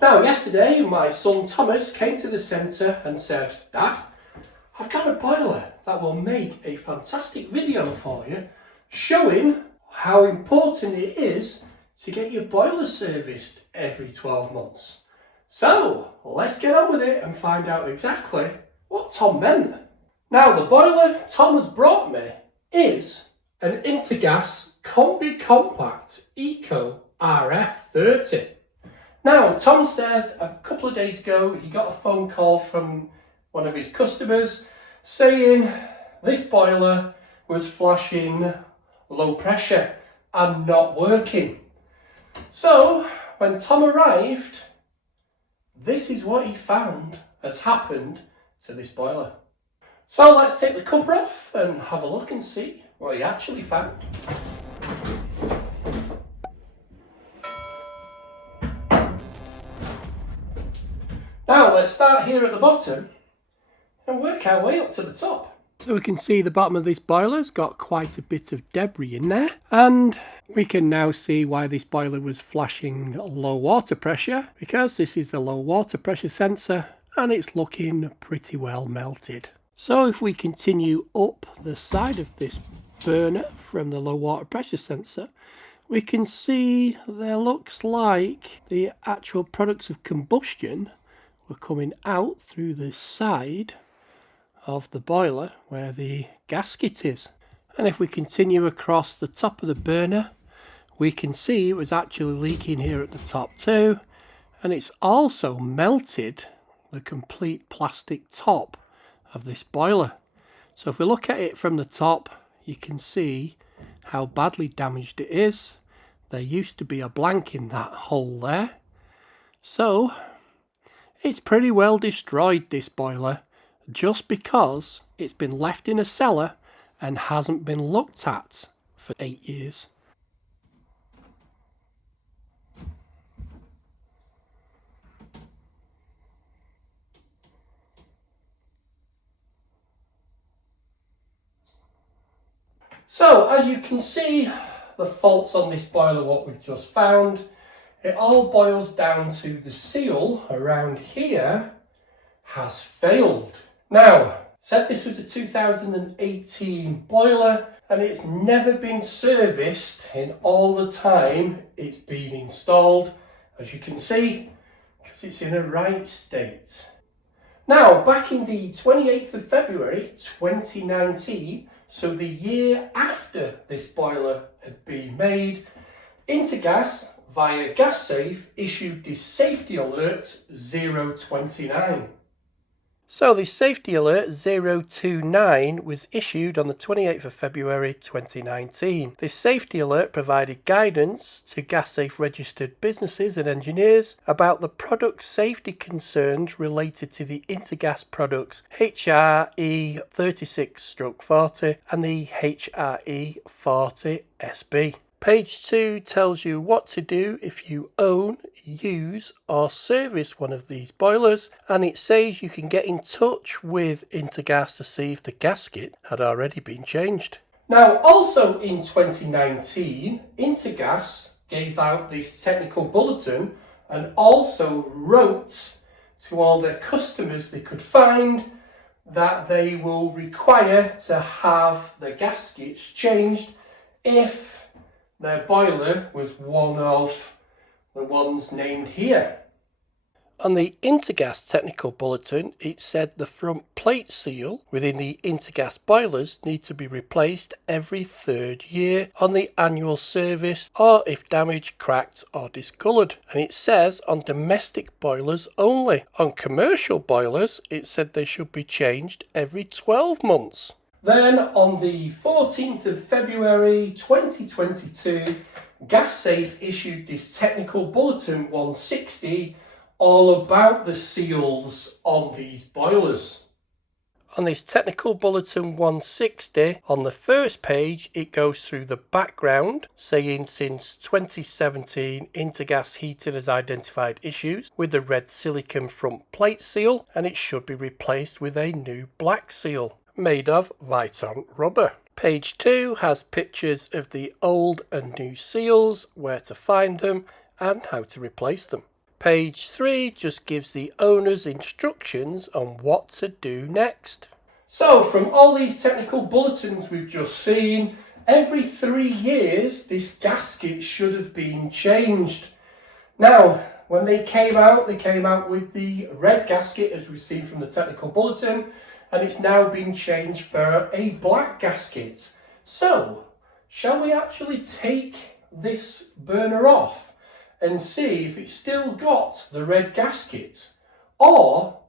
Now yesterday my son Thomas came to the centre and said, "Dad, I've got a boiler that will make a fantastic video for you showing how important it is to get your boiler serviced every 12 months. So let's get on with it and find out exactly what Tom meant." Now the boiler Tom has brought me is an Intergas Combi Compact Eco RF30. Now Tom says a couple of days ago he got a phone call from one of his customers saying this boiler was flashing low pressure and not working. So when Tom arrived, this is what he found has happened to this boiler. So let's take the cover off and have a look and see what he actually found. Now let's start here at the bottom and work our way up to the top. So we can see the bottom of this boiler's got quite a bit of debris in there, and we can now see why this boiler was flashing low water pressure, because this is a low water pressure sensor and it's looking pretty well melted. So if we continue up the side of this burner from the low water pressure sensor, we can see there looks like the actual products of combustion were coming out through the side of the boiler where the gasket is. And if we continue across the top of the burner, we can see it was actually leaking here at the top too, and it's also melted the complete plastic top of this boiler. So if we look at it from the top, you can see how badly damaged it is. There used to be a blank in that hole there, so it's pretty well destroyed, this boiler, just because it's been left in a cellar and hasn't been looked at for 8 years. So as you can see, the faults on this boiler, what we've just found, it all boils down to the seal around here has failed. Now, said this was a 2018 boiler and it's never been serviced in all the time it's been installed, as you can see, because it's in a right state. Now, back in the 28th of February 2019, so the year after this boiler had been made, Intergas via GasSafe issued this safety alert 029. So the safety alert 029 was issued on the 28th of February 2019. This safety alert provided guidance to GasSafe registered businesses and engineers about the product safety concerns related to the Intergas products HRE 36/40 and the HRE 40 SB. Page 2 tells you what to do if you own, use or service one of these boilers, and it says you can get in touch with Intergas to see if the gasket had already been changed. Now also in 2019, Intergas gave out this technical bulletin and also wrote to all their customers they could find that they will require to have the gaskets changed if their boiler was one of the ones named here. On the Intergas technical bulletin, it said the front plate seal within the Intergas boilers need to be replaced every 3rd year on the annual service or if damaged, cracked or discoloured. And it says on domestic boilers only. On commercial boilers, it said they should be changed every 12 months. Then on the 14th of February 2022, GasSafe issued this technical bulletin 160 all about the seals on these boilers. On this technical bulletin 160, on the first page it goes through the background, saying since 2017 Intergas Heating has identified issues with the red silicone front plate seal and it should be replaced with a new black seal made of Viton rubber. Page 2 has pictures of the old and new seals, where to find them and how to replace them. Page 3 just gives the owner's instructions on what to do next. So from all these technical bulletins we've just seen, every 3 years this gasket should have been changed. Now, when they came out with the red gasket, as we've seen from the technical bulletin, and it's now been changed for a black gasket. So, shall we actually take this burner off and see if it's still got the red gasket, or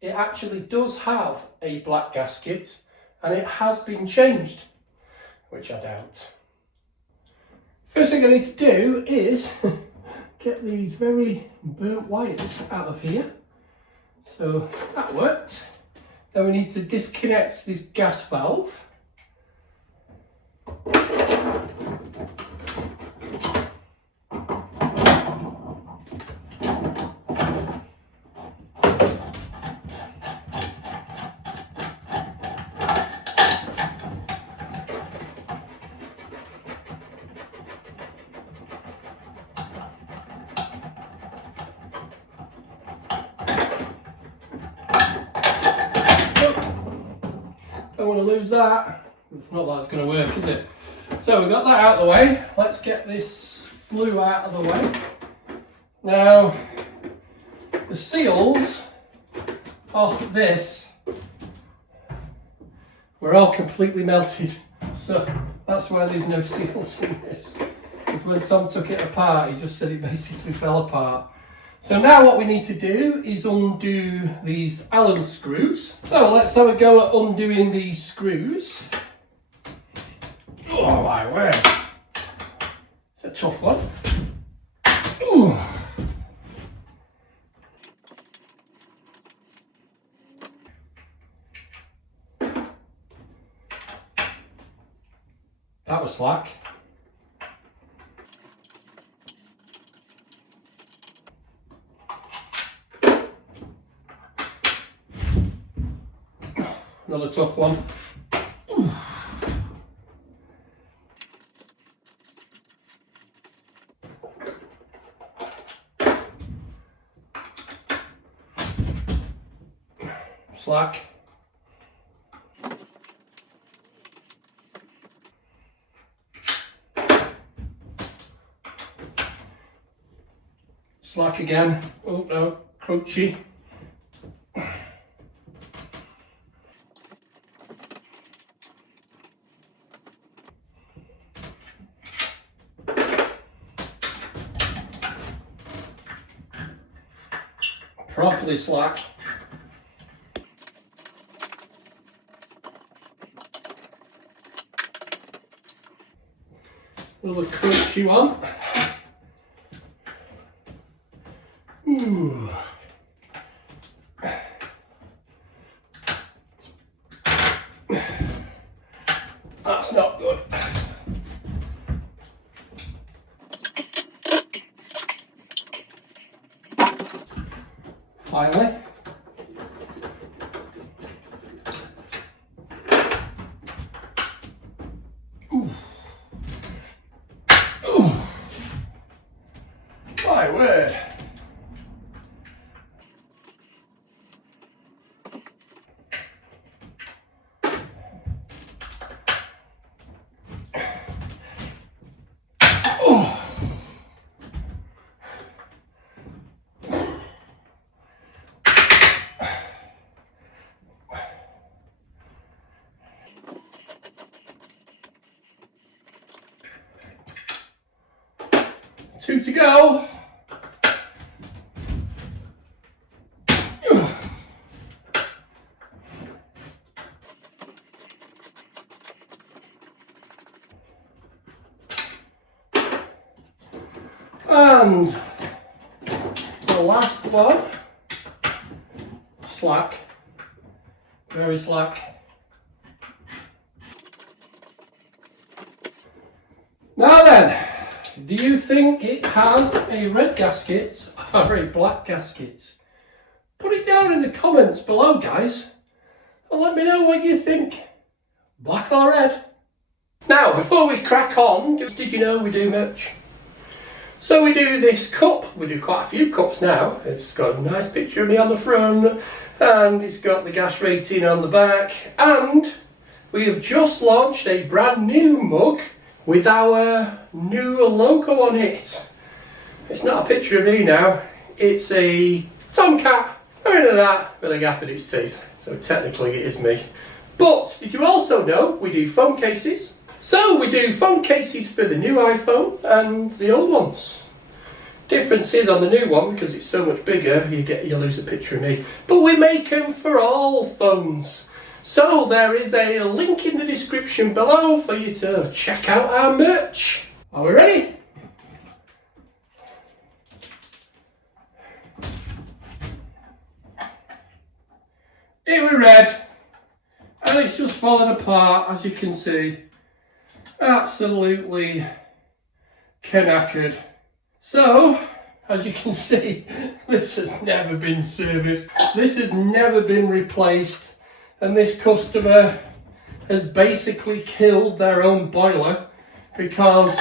it actually does have a black gasket and it has been changed, which I doubt. First thing I need to do is get these very burnt wires out of here. So that worked. Then we need to disconnect this gas valve. Don't want to lose that. It's not that it's going to work, is it? So we've got that out of the way. Let's get this flue out of the way. Now, the seals off this were all completely melted. So that's why there's no seals in this. Because when Tom took it apart, he just said it basically fell apart. So now what we need to do is undo these Allen screws. So let's have a go at undoing these screws. Oh my word. It's a tough one. Ooh. That was slack. Another tough one. Ooh. Slack. Slack again. Oh no, crunchy. Properly slack. Another crunchy one. Ooh. That's not good. Finally. Ooh. Ooh. My word. Two to go. And the last one, slack, very slack. Now then, do you think it has a red gasket or a black gasket? Put it down in the comments below, guys, and let me know what you think. Black or red? Now, before we crack on, did you know we do merch? So we do this cup, we do quite a few cups now. It's got a nice picture of me on the front, and it's got the gas rating on the back, and we have just launched a brand new mug with our new logo on it. It's not a picture of me now, it's a tomcat wearing that with a gap in its teeth. So technically it is me. But did you also know we do phone cases? So we do phone cases for the new iPhone and the old ones. Difference is on the new one, because it's so much bigger, you lose a picture of me. But we make them for all phones. So there is a link in the description below for you to check out our merch. Are we ready? Here we're red, and it's just falling apart, as you can see. Absolutely knackered. So, as you can see, this has never been serviced. This has never been replaced, and this customer has basically killed their own boiler, because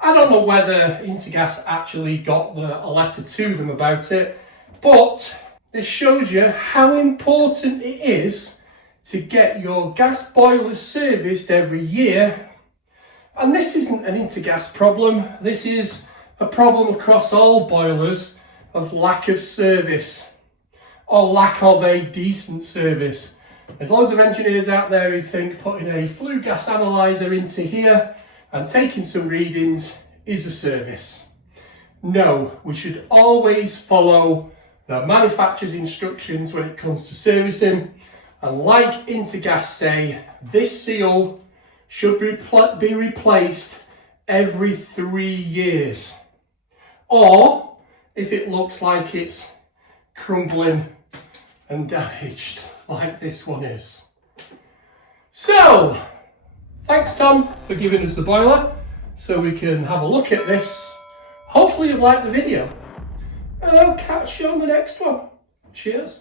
I don't know whether Intergas actually got a letter to them about it, but this shows you how important it is to get your gas boilers serviced every year. And this isn't an Intergas problem, this is a problem across all boilers of lack of service, or lack of a decent service. There's loads of engineers out there who think putting a flue gas analyzer into here and taking some readings is a service. No, we should always follow the manufacturer's instructions when it comes to servicing, and like Intergas say, this seal should be replaced every 3 years, or if it looks like it's crumbling and damaged like this one is. So thanks Tom for giving us the boiler so we can have a look at this. Hopefully you've liked the video, and I'll catch you on the next one. Cheers.